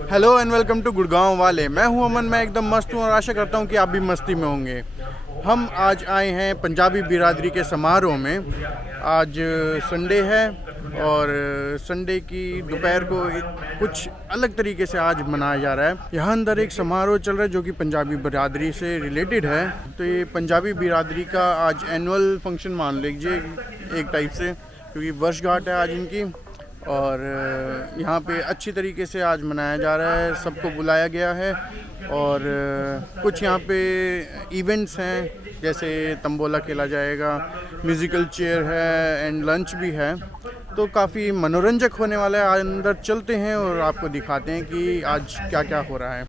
Hello and welcome to Gurgaon वाले। मैं हूं अमन, मैं एकदम मस्त हूं और आशा करता हूं कि आप भी मस्ती में होंगे। हम आज आए हैं पंजाबी बिरादरी के समारोह में। आज संडे है और संडे की दोपहर को कुछ अलग तरीके से आज मनाया जा रहा है। यहाँ अंदर एक समारोह चल रहा है जो कि पंजाबी बिरादरी से रिलेटेड है। तो ये पंजाबी बिरादरी का आज एनुअल फंक्शन मान लीजिए एक टाइप से, क्योंकि वर्षगांठ है आज इनकी और यहाँ पे अच्छी तरीके से आज मनाया जा रहा है। सबको बुलाया गया है और कुछ यहाँ पे इवेंट्स हैं, जैसे तंबोला खेला जाएगा, म्यूज़िकल चेयर है एंड लंच भी है। तो काफ़ी मनोरंजक होने वाला है। अंदर चलते हैं और आपको दिखाते हैं कि आज क्या क्या हो रहा है।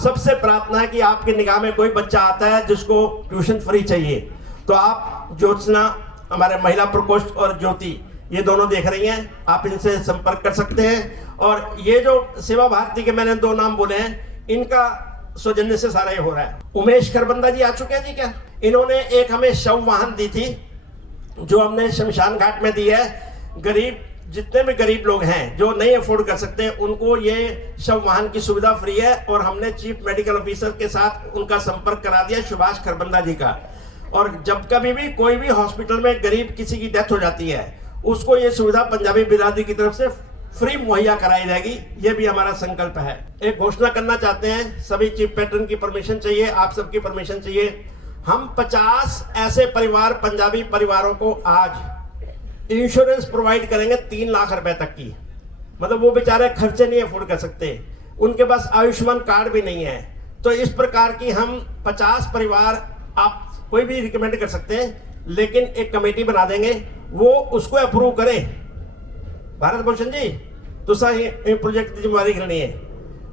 सबसे प्रार्थना है कि आपकी निगाह में कोई बच्चा आता है जिसको ट्यूशन फ्री चाहिए, तो आप ज्योत्सना, हमारे महिला प्रकोष्ठ और ज्योति, ये दोनों देख रही हैं, आप इनसे संपर्क कर सकते हैं। और ये जो सेवा भारती के मैंने दो नाम बोले हैं, इनका सौजन्य से सारा ये हो रहा है। उमेश खरबंदा जी आ चुके हैं जी क्या? इन्होंने एक हमें शव वाहन दी थी जो हमने शमशान घाट में दी है। गरीब, जितने भी गरीब लोग हैं जो नहीं अफोर्ड कर सकते, उनको ये शव वाहन की सुविधा फ्री है। और हमने चीफ मेडिकल ऑफिसर के साथ उनका संपर्क करा दिया, सुभाष खरबंदा जी का। और जब कभी भी कोई भी हॉस्पिटल में गरीब किसी की डेथ हो जाती है, उसको ये सुविधा पंजाबी बिरादरी की तरफ से फ्री मुहैया कराई जाएगी। ये भी हमारा संकल्प है। एक घोषणा करना चाहते हैं, सभी चीफ पैटर्न की परमिशन चाहिए, आप सबकी परमिशन चाहिए। हम 50 ऐसे परिवार, पंजाबी परिवारों को आज इंश्योरेंस प्रोवाइड करेंगे 3 लाख रुपए तक की। मतलब वो बेचारे खर्चे नहीं अफोर्ड कर सकते, उनके पास आयुष्मान कार्ड भी नहीं है। तो इस प्रकार की हम 50 परिवार, आप कोई भी रिकमेंड कर सकते हैं, लेकिन एक कमेटी बना देंगे, वो उसको अप्रूव करे। भारत भूषण जी, दूसरा ये प्रोजेक्ट की जिम्मेवारी करनी है।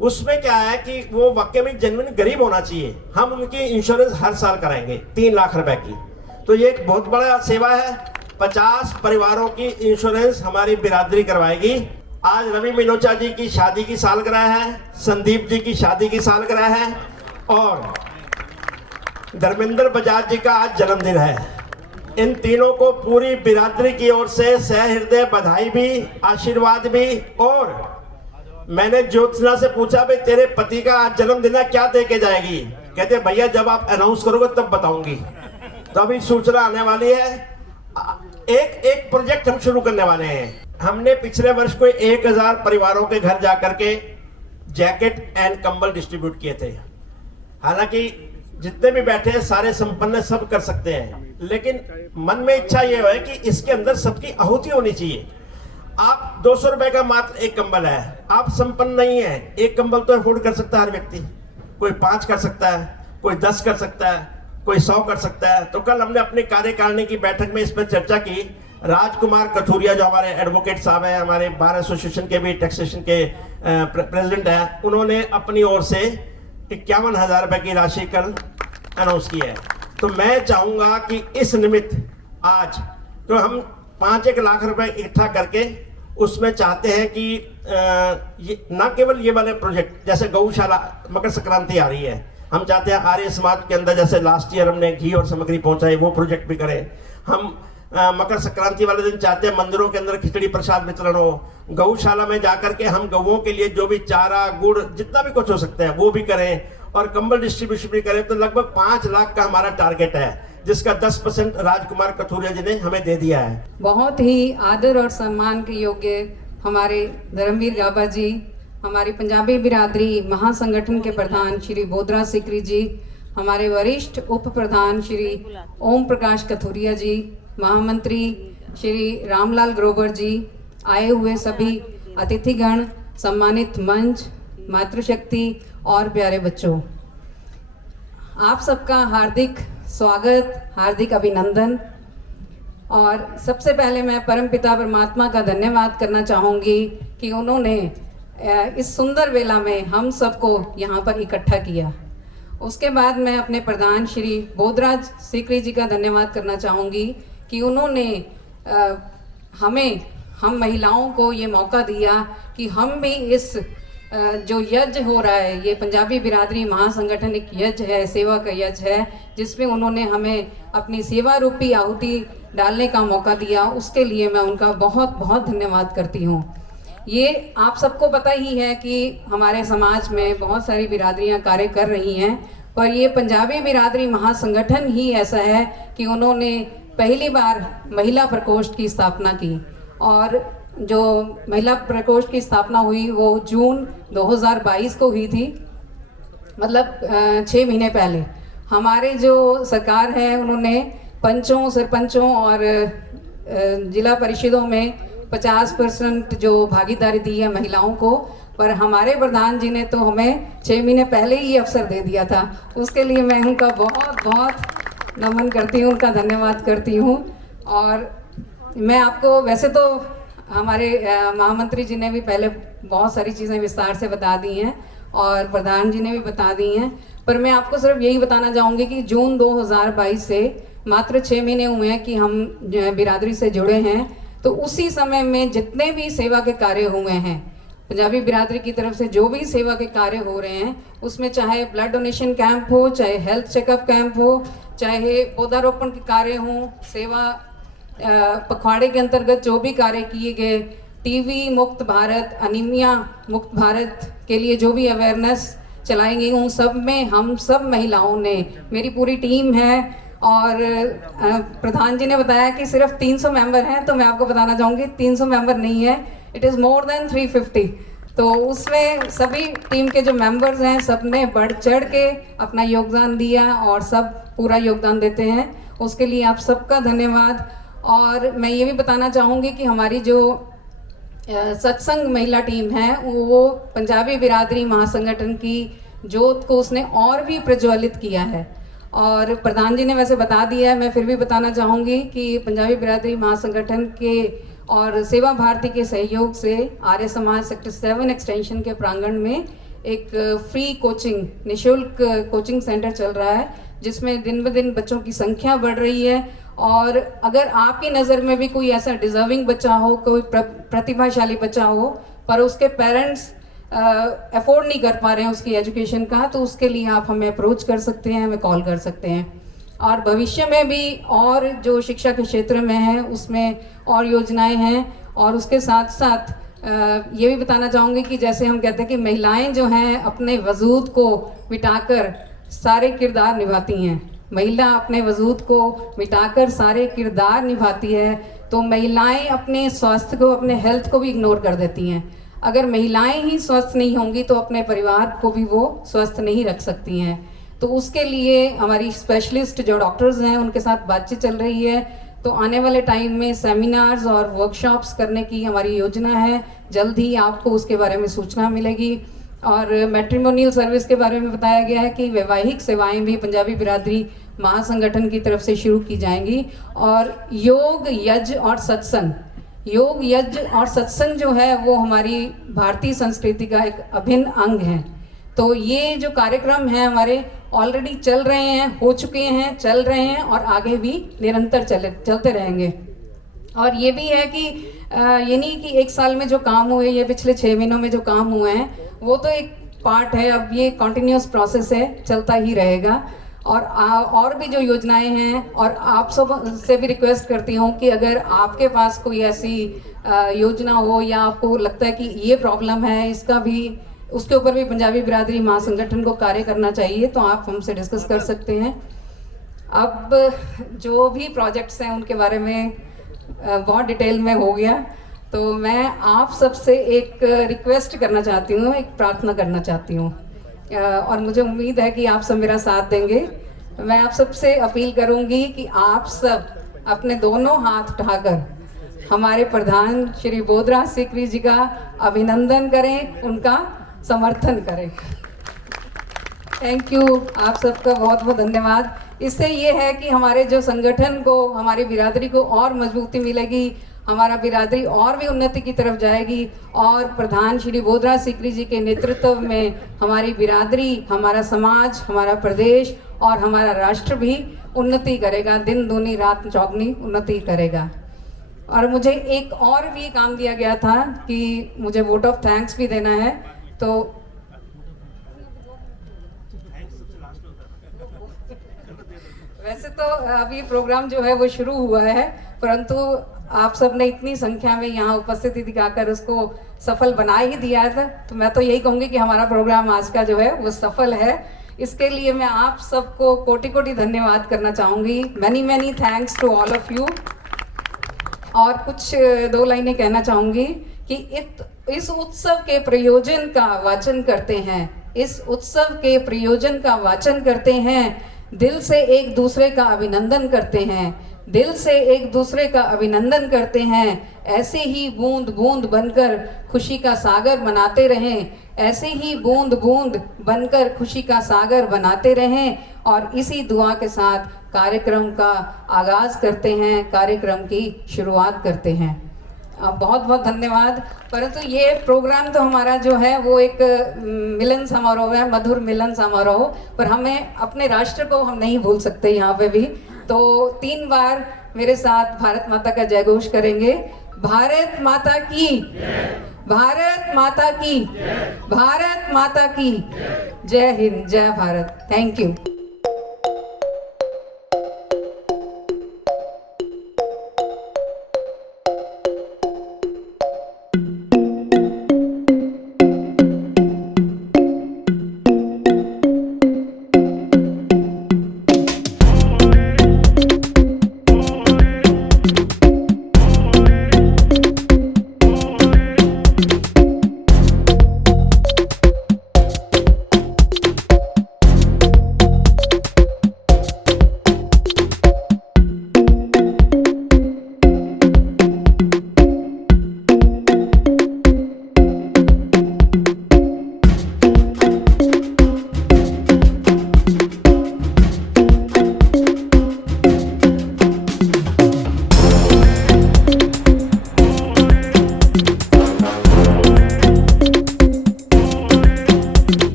उसमें क्या है कि वो वाकई में जेन्युइन गरीब होना चाहिए। हम उनकी इंश्योरेंस हर साल कराएंगे 3 लाख रुपए की। तो ये एक बहुत बड़ा सेवा है। 50 परिवारों की इंश्योरेंस हमारी बिरादरी करवाएगी। आज रवि मिनोचा जी की शादी की सालगिरह है, संदीप जी की शादी की सालगिरह है और धर्मेंद्र बजाज जी का आज जन्मदिन है। इन तीनों को पूरी बिरादरी की ओर से सहृदय बधाई भी, आशीर्वाद भी। और मैंने ज्योत्सना से पूछा, भाई तेरे पति का आज जन्मदिन है, क्या दे के जाएगी? कहते भैया जब आप अनाउंस करोगे तब बताऊंगी। तो अभी सूचना आने वाली है। एक प्रोजेक्ट हम शुरू करने वाले हैं। हमने पिछले वर्ष को 1000 परिवारों के घर जाकर के जैकेट एंड कंबल डिस्ट्रीब्यूट किए थे। हालांकि जितने भी बैठे हैं सारे संपन्न सब कर सकते हैं, लेकिन मन में इच्छा ये है कि इसके अंदर सबकी आहुति होनी चाहिए। आप 200 रुपए का मात्र एक कंबल है, आप संपन्न नहीं है, एक कंबल तो अफोर्ड कर सकता है हर व्यक्ति। कोई 5 कर सकता है, कोई 10 कर सकता है, कोई 100 कर सकता है। तो कल हमने अपनी कार्यकारिणी की बैठक में इस पर चर्चा की। राजकुमार कथूरिया जो हमारे एडवोकेट साहब हैं, हमारे बार एसोसिएशन के भी टैक्सेशन के प्रेसिडेंट हैं, उन्होंने अपनी ओर से 51,000 रुपए की राशि कल अनाउंस की है। तो मैं चाहूंगा कि इस निमित्त आज तो हम 5-1 लाख रुपए इकट्ठा करके उसमें चाहते हैं कि ये न केवल ये वाले प्रोजेक्ट, जैसे गौशाला, मकर संक्रांति आ रही है, हम चाहते हैं आर्य समाज के अंदर जैसे लास्ट ईयर हमने घी और सामग्री पहुंचाई, वो प्रोजेक्ट भी करें। हम मकर संक्रांति वाले दिन चाहते हैं मंदिरों के अंदर खिचड़ी प्रसाद वितरण हो। गौशाला में जाकर के हम गौओं के लिए जो भी चारा, गुड़, जितना भी कुछ हो सकता है वो भी करें और कंबल डिस्ट्रीब्यूशन भी करें। तो लगभग 5 लाख का हमारा टारगेट है, जिसका 10% राजकुमार कथूरिया जी ने हमें दे दिया है। बहुत ही आदर और सम्मान के योग्य हमारे धर्मवीर गाबा जी, हमारी पंजाबी बिरादरी महासंगठन के प्रधान श्री बोधराज सीकरी जी, हमारे वरिष्ठ उप प्रधान श्री ओम प्रकाश कथुरिया जी, महामंत्री श्री रामलाल ग्रोवर जी, आए हुए सभी अतिथिगण, सम्मानित मंच, मातृशक्ति और प्यारे बच्चों, आप सबका हार्दिक स्वागत, हार्दिक अभिनंदन। और सबसे पहले मैं परमपिता परमात्मा का धन्यवाद करना चाहूँगी कि उन्होंने इस सुंदर वेला में हम सबको यहाँ पर इकट्ठा किया। उसके बाद मैं अपने प्रधान श्री बोधराज सीकरी जी का धन्यवाद करना चाहूँगी कि उन्होंने हम महिलाओं को ये मौका दिया कि हम भी इस जो यज्ञ हो रहा है, ये पंजाबी बिरादरी महासंगठन एक यज्ञ है, सेवा का यज्ञ है, जिसमें उन्होंने हमें अपनी सेवा रूपी आहुति डालने का मौका दिया। उसके लिए मैं उनका बहुत बहुत धन्यवाद करती हूँ। ये आप सबको पता ही है कि हमारे समाज में बहुत सारी बिरादरियाँ कार्य कर रही हैं, पर ये पंजाबी बिरादरी महासंगठन ही ऐसा है कि उन्होंने पहली बार महिला प्रकोष्ठ की स्थापना की। और जो महिला प्रकोष्ठ की स्थापना हुई वो जून 2022 को हुई थी, मतलब 6 महीने पहले। हमारे जो सरकार है उन्होंने पंचों, सरपंचों और जिला परिषदों में 50% जो भागीदारी दी है महिलाओं को, पर हमारे प्रधान जी ने तो हमें 6 महीने पहले ही अवसर दे दिया था। उसके लिए मैं उनका बहुत बहुत नमन करती हूँ, उनका धन्यवाद करती हूँ। और मैं आपको वैसे तो हमारे महामंत्री जी ने भी पहले बहुत सारी चीज़ें विस्तार से बता दी हैं और प्रधान जी ने भी बता दी हैं, पर मैं आपको सिर्फ यही बताना चाहूँगी कि जून 2022 से मात्र 6 महीने हुए हैं कि हम बिरादरी से जुड़े हैं। तो उसी समय में जितने भी सेवा के कार्य हुए हैं, पंजाबी बिरादरी की तरफ से जो भी सेवा के कार्य हो रहे हैं, उसमें चाहे ब्लड डोनेशन कैंप हो, चाहे हेल्थ चेकअप कैंप हो, चाहे पौधारोपण के कार्य हों, सेवा पखवाड़े के अंतर्गत जो भी कार्य किए गए, टीबी मुक्त भारत, अनीमिया मुक्त भारत के लिए जो भी अवेयरनेस चलाई गई, उन सब में हम सब महिलाओं ने, मेरी पूरी टीम है। और प्रधान जी ने बताया कि सिर्फ 300 मेंबर हैं, तो मैं आपको बताना चाहूँगी 300 मेंबर नहीं है, इट इज़ मोर देन 350। तो उसमें सभी टीम के जो मेंबर्स हैं सब ने बढ़ चढ़ के अपना योगदान दिया और सब पूरा योगदान देते हैं। उसके लिए आप सबका धन्यवाद। और मैं ये भी बताना चाहूँगी कि हमारी जो सत्संग महिला टीम है वो पंजाबी बिरादरी महासंगठन की जोत को उसने और भी प्रज्वलित किया है। और प्रधान जी ने वैसे बता दिया है, मैं फिर भी बताना चाहूँगी कि पंजाबी बिरादरी महासंगठन के और सेवा भारती के सहयोग से आर्य समाज सेक्टर 7 एक्सटेंशन के प्रांगण में एक फ्री कोचिंग, निःशुल्क कोचिंग सेंटर चल रहा है, जिसमें दिन ब दिन बच्चों की संख्या बढ़ रही है। और अगर आपकी नज़र में भी कोई ऐसा डिज़र्विंग बच्चा हो, कोई प्रतिभाशाली बच्चा हो, पर उसके पेरेंट्स अफोर्ड नहीं कर पा रहे हैं उसकी एजुकेशन का, तो उसके लिए आप हमें अप्रोच कर सकते हैं, हमें कॉल कर सकते हैं। और भविष्य में भी और जो शिक्षा के क्षेत्र में है उसमें और योजनाएं हैं। और उसके साथ साथ ये भी बताना चाहूँगी कि जैसे हम कहते हैं कि महिलाएं जो हैं अपने वजूद को मिटाकर सारे किरदार निभाती हैं, महिला अपने वजूद को मिटाकर सारे किरदार निभाती है, तो महिलाएं अपने स्वास्थ्य को, अपने हेल्थ को भी इग्नोर कर देती हैं। अगर महिलाएं ही स्वस्थ नहीं होंगी तो अपने परिवार को भी वो स्वस्थ नहीं रख सकती हैं। तो उसके लिए हमारी स्पेशलिस्ट जो डॉक्टर्स हैं उनके साथ बातचीत चल रही है। तो आने वाले टाइम में सेमिनार्स और वर्कशॉप्स करने की हमारी योजना है, जल्द ही आपको उसके बारे में सूचना मिलेगी। और मैट्रिमोनियल सर्विस के बारे में बताया गया है कि वैवाहिक सेवाएं भी पंजाबी बिरादरी महासंगठन की तरफ से शुरू की जाएंगी। और योग, यज्ञ और सत्संग, योग, यज्ञ और सत्संग जो है वो हमारी भारतीय संस्कृति का एक अभिन्न अंग है। तो ये जो कार्यक्रम हैं हमारे ऑलरेडी चल रहे हैं, हो चुके हैं, चल रहे हैं और आगे भी निरंतर चलते रहेंगे। और ये भी है कि ये नहीं कि एक साल में जो काम हुए, ये पिछले 6 महीनों में जो काम हुए हैं वो तो एक पार्ट है, अब ये कॉन्टिन्यूस प्रोसेस है, चलता ही रहेगा। और भी जो योजनाएं हैं, और आप सब से भी रिक्वेस्ट करती हूँ कि अगर आपके पास कोई ऐसी योजना हो या आपको लगता है कि ये प्रॉब्लम है, इसका भी, उसके ऊपर भी पंजाबी बिरादरी महासंगठन को कार्य करना चाहिए, तो आप हमसे डिस्कस कर सकते हैं। अब जो भी प्रोजेक्ट्स हैं उनके बारे में बहुत डिटेल में हो गया, तो मैं आप सबसे एक रिक्वेस्ट करना चाहती हूँ, एक प्रार्थना करना चाहती हूँ, और मुझे उम्मीद है कि आप सब मेरा साथ देंगे। मैं आप सबसे अपील करूँगी कि आप सब अपने दोनों हाथ उठाकर हमारे प्रधान श्री बोधराज सीकरी जी का अभिनंदन करें, उनका समर्थन करें। थैंक यू, आप सबका बहुत बहुत धन्यवाद। इससे ये है कि हमारे जो संगठन को, हमारी बिरादरी को और मजबूती मिलेगी, हमारा बिरादरी और भी उन्नति की तरफ जाएगी, और प्रधान श्री बोधराज सीकरी जी के नेतृत्व में हमारी बिरादरी, हमारा समाज, हमारा प्रदेश और हमारा राष्ट्र भी उन्नति करेगा, दिन दूनी रात चौगनी उन्नति करेगा। और मुझे एक और भी काम दिया गया था कि मुझे वोट ऑफ थैंक्स भी देना है, तो वैसे तो अभी प्रोग्राम जो है वो शुरू हुआ है, परंतु आप सब ने इतनी संख्या में यहाँ उपस्थिति दिखाकर उसको सफल बना ही दिया था, तो मैं तो यही कहूँगी कि हमारा प्रोग्राम आज का जो है वो सफल है। इसके लिए मैं आप सबको कोटि कोटि धन्यवाद करना चाहूँगी। Many many thanks to all of you. और कुछ दो लाइनें कहना चाहूँगी कि इस उत्सव के प्रयोजन का वाचन करते हैं, इस उत्सव के प्रयोजन का वाचन करते हैं, दिल से एक दूसरे का अभिनंदन करते हैं, दिल से एक दूसरे का अभिनंदन करते हैं। ऐसे ही बूंद बूंद बनकर खुशी का सागर बनाते रहें, ऐसे ही बूंद बूंद बनकर खुशी का सागर बनाते रहें। और इसी दुआ के साथ कार्यक्रम का आगाज करते हैं, कार्यक्रम की शुरुआत करते हैं। बहुत बहुत धन्यवाद। परंतु ये प्रोग्राम तो हमारा जो है वो एक मिलन समारोह है, मधुर मिलन समारोह, पर हमें अपने राष्ट्र को हम नहीं भूल सकते यहाँ पे भी। तो 3 बार मेरे साथ भारत माता का जय घोष करेंगे। भारत माता की, भारत माता की, भारत माता की जय हिंद, जय भारत। Thank you.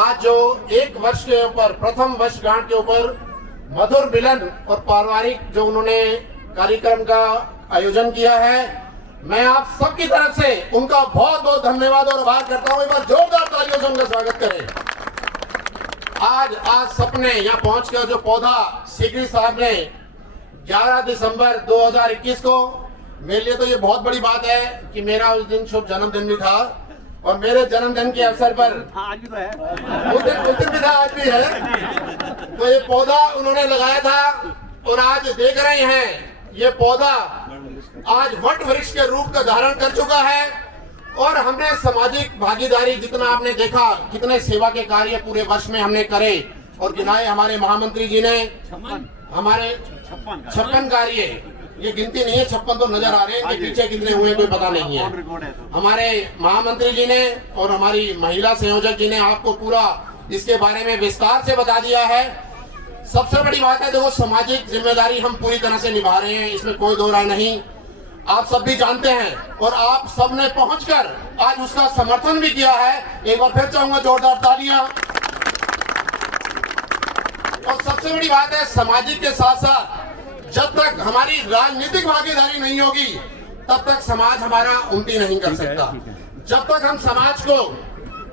आज जो 1 वर्ष के ऊपर, प्रथम वर्षगांठ के ऊपर मधुर मिलन और पारिवारिक जो उन्होंने कार्यक्रम का आयोजन किया है, मैं आप सबकी तरफ से उनका बहुत बहुत धन्यवाद और आभार करता हूं। एक बार जोरदार तालियों से उनका स्वागत करें। आज सपने यहाँ पहुंचकर जो पौधा सीकरी साहब ने 11 दिसंबर 2021 को, मेरे लिए तो ये बहुत बड़ी बात है कि मेरा उस दिन शुभ जन्मदिन भी था और मेरे जन्मदिन के अवसर पर आज भी तो है, उस दिन भी था, आज भी है। तो ये पौधा उन्होंने लगाया था और आज देख रहे हैं ये पौधा आज वट वृक्ष के रूप का धारण कर चुका है। और हमने सामाजिक भागीदारी, जितना आपने देखा कितने सेवा के कार्य पूरे वर्ष में हमने करे और गिनाए हमारे महामंत्री जी ने, हमारे 56 कार्य, ये गिनती नहीं है, 56 तो नजर आ रहे हैं, कि पीछे कितने हुए कोई पता नहीं है। हमारे महामंत्री जी ने और हमारी महिला संयोजक जी ने आपको पूरा इसके बारे में विस्तार से बता दिया है। सबसे बड़ी बात है, देखो सामाजिक जिम्मेदारी हम पूरी तरह से निभा रहे हैं, इसमें कोई दो राय नहीं, आप सब भी जानते हैं और आप सब ने पहुंचकर आज उसका समर्थन भी किया है। एक बार फिर चाहूंगा जोरदार तालियां। और सबसे बड़ी बात है, सामाजिक के साथ साथ जब तक हमारी राजनीतिक भागीदारी नहीं होगी तब तक समाज हमारा उन्नति नहीं कर सकता। जब तक हम समाज को,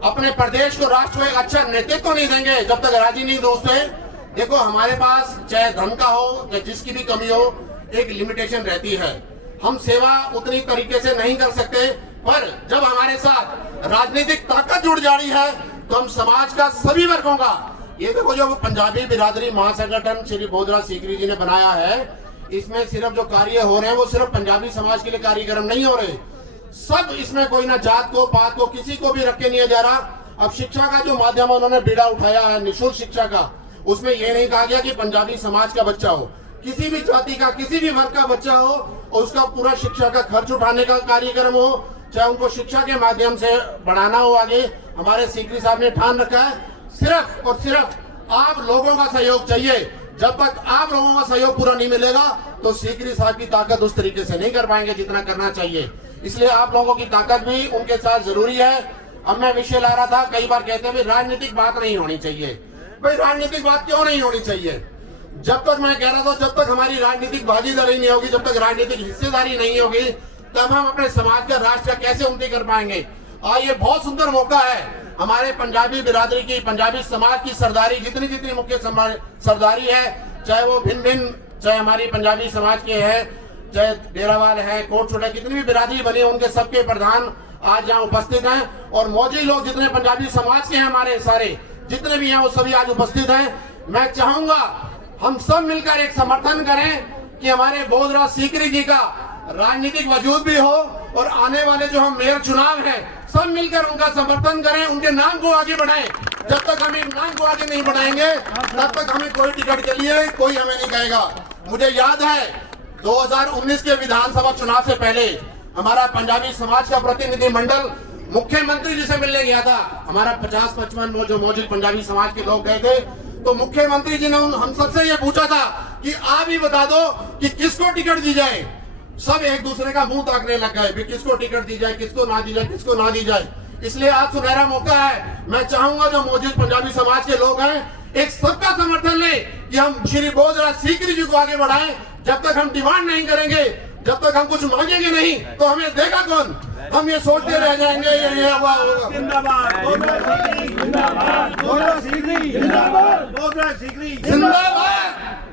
अपने प्रदेश को, राष्ट्र को एक अच्छा नेतृत्व नहीं देंगे, जब तक राजनीतिक रूप से, देखो हमारे पास चाहे धन का हो या जिसकी भी कमी हो, एक लिमिटेशन रहती है, हम सेवा उतनी तरीके से नहीं कर सकते। पर जब हमारे साथ राजनीतिक ताकत जुड़ जाती है तो हम समाज का सभी वर्गों का, ये देखो जो पंजाबी बिरादरी महासंगठन श्री बोधराज सीकरी जी ने बनाया है, इसमें सिर्फ जो कार्य हो रहे हैं वो सिर्फ पंजाबी समाज के लिए कार्यक्रम नहीं हो रहे, सब इसमें कोई ना जात को, पात को, किसी को भी रख के नहीं जा रहा। अब शिक्षा का जो माध्यम उन्होंने बीड़ा उठाया है, निःशुल्क शिक्षा का, उसमें यह नहीं कहा गया कि पंजाबी समाज का बच्चा हो, किसी भी जाति का, किसी भी वर्ग का बच्चा हो, और उसका पूरा शिक्षा का खर्च उठाने का कार्यक्रम हो, चाहे उनको शिक्षा के माध्यम से बढ़ाना हो आगे, हमारे सीकरी साहब ने ठान रखा है। सिर्फ और सिर्फ आप लोगों का सहयोग चाहिए। जब तक आप लोगों का सहयोग पूरा नहीं मिलेगा तो सीकरी साहब की ताकत उस तरीके से नहीं कर पाएंगे जितना करना चाहिए। इसलिए आप लोगों की ताकत भी उनके साथ जरूरी है। अब मैं विषय ला रहा था, कई बार कहते हैं राजनीतिक बात नहीं होनी चाहिए। भाई राजनीतिक बात क्यों नहीं होनी चाहिए? जब तक मैं कह रहा था, जब तक हमारी राजनीतिक भागीदारी नहीं होगी, जब तक राजनीतिक हिस्सेदारी नहीं होगी, तब हम अपने समाज का, राष्ट्र का कैसे उन्नति कर पाएंगे। और ये बहुत सुंदर मौका है हमारे पंजाबी बिरादरी की, पंजाबी समाज की सरदारी, जितनी जितनी मुख्य सरदारी है, चाहे वो भिन्न भिन्न, चाहे हमारी पंजाबी समाज के हैं, चाहे डेरावाल है, कोट छोटा, कितनी भी बिरादरी बनी है, उनके सबके प्रधान आज यहाँ उपस्थित हैं। और मौजूद लोग जितने पंजाबी समाज के हैं, हमारे सारे जितने भी हैं, वो सभी आज उपस्थित हैं। मैं चाहूंगा हम सब मिलकर एक समर्थन करें कि हमारे बोधराज सीकरी जी का राजनीतिक वजूद भी हो और आने वाले जो हम मेयर चुनाव है, सब मिलकर उनका समर्थन करें, उनके नाम को आगे बढ़ाएं। जब तक हम इन नाम को आगे नहीं बढ़ाएंगे तब तक हमें कोई टिकट के लिए कोई हमें नहीं कहेगा। मुझे याद है 2019 के विधानसभा चुनाव से पहले हमारा पंजाबी समाज का प्रतिनिधि मंडल मुख्यमंत्री जी से मिलने गया था। हमारा 50-55 जो मौजूद पंजाबी समाज के लोग गए थे, तो मुख्यमंत्री जी ने हम सबसे ये पूछा था कि आप ही बता दो कि किसको टिकट दी जाए। सब एक दूसरे का मुंह ताकने लग गए, किसको टिकट दी जाए, किसको ना दी जाए, किसको ना दी जाए। इसलिए आज सुनहरा मौका है। मैं चाहूंगा जो मौजूद पंजाबी समाज के लोग हैं, एक सबका समर्थन ले कि हम श्री बोधराज सीकरी जी को आगे बढ़ाएं। जब तक हम डिमांड नहीं करेंगे, जब तक हम कुछ मांगेंगे नहीं, तो हमें देगा कौन? हम ये सोचते रह जाएंगे ये हुआ होगा। जिंदाबाद बोधराज सीकरी, जिंदाबाद बोधराज सीकरी, जिंदाबाद।